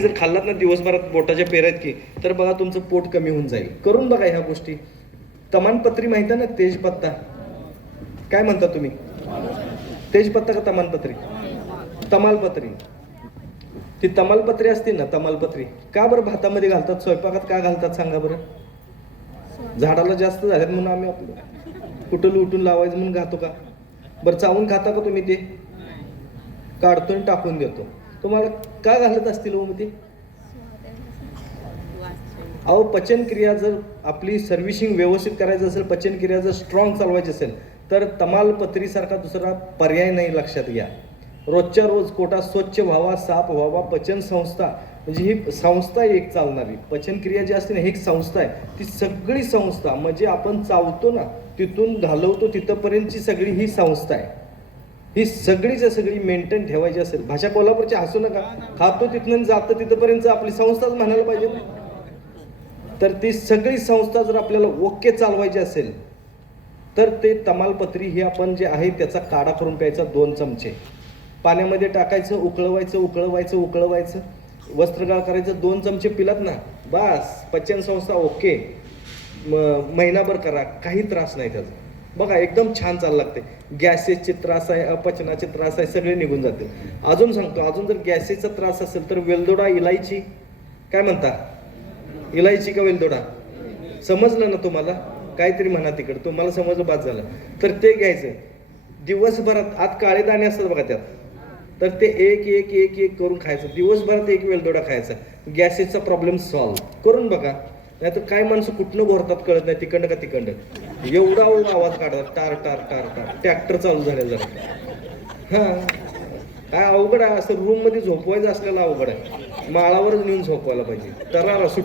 जर खाल्लात ना दिवसभरात पोटाच्या पेरायत की तर बघा तुमचं पोट कमी होऊन जाईल. करून बघा ह्या गोष्टी. तमानपत्री माहिती आहे ना तेजपत्ता? काय म्हणता तुम्ही? तेजपत्ता का तमानपत्री? तमालपत्री. ती तमालपत्री असते ना तमालपत्री. का बरं भातामध्ये घालतात? स्वयंपाकात का घालतात सांगा बरं? झाडाला जास्त झाल्यात म्हणून आम्ही आपलं. कुठं लुटून लावायचं म्हणून घातो का? बरं चावून खाता का तुम्ही ते? काढतो आणि टाकून देतो. तुम्हाला का घालत असतील हो मग ते? अहो पचनक्रिया जर आपली सर्व्हिसिंग व्यवस्थित करायचं असेल पचनक्रिया जर स्ट्रॉंग चालवायची असेल तर तमालपत्रीसारखा दुसरा पर्याय नाही लक्षात घ्या. रोजच्या रोज कोटा स्वच्छ व्हावा साफ व्हावा पचन संस्था म्हणजे ही संस्था एक चालणारी. पचनक्रिया जी असते ना ही एक संस्था आहे. ती सगळी संस्था म्हणजे आपण चावतो ना तिथून घालवतो तिथंपर्यंतची सगळी ही संस्था आहे. ही सगळीच्या सगळी मेंटेन ठेवायची असेल भाषा कोल्हापूरची हसू नका. खातो तिथनं जातं तिथंपर्यंत आपली संस्थाच म्हणायला पाहिजे तर ती सगळी संस्था जर आपल्याला ओके चालवायची असेल तर ते तमालपत्री ही आपण जे आहे त्याचा काढा करून प्यायचा दोन चमचे. पाण्यामध्ये टाकायचं उकळवायचं उकळवायचं उकळवायचं. वस्त्रगाळ करायचं दोन चमचे पिलात ना. बस पचन संस्था ओके. म महिनाभर करा काही त्रास नाही त्याचा. बघा एकदम छान चालू लागते. गॅसेसचे त्रास आहे अपचनाचे त्रास आहे सगळे निघून जातील. अजून सांगतो अजून जर गॅसेसचा त्रास असेल तर वेलदोडा इलायची काय म्हणता? इलायची का वेलदोडा? समजलं ना तुम्हाला? काहीतरी म्हणा तिकडं तुम्हाला समजलं बाद झालं. तर ते घ्यायचं. दिवसभरात आत काळे दाणे असतात बघा त्यात. तर ते एक एक एक एक करून खायचं. दिवसभरात एक वेलदोडा खायचा. गॅसेसचा प्रॉब्लेम सॉल्व्ह करून बघा. नाही तर काय माणसं कुठनं भरतात कळत नाही तिकडं का तिकडं एवढा एवढा आवाज काढतात टार टार टार टार. ट्रॅक्टर चालू झाले जरा. हा. काय अवघड आहे असं रूममध्ये झोपवायचं असलेलं अवघड आहे. माळावरच नेऊन झोपवायला पाहिजे. तरारा सुट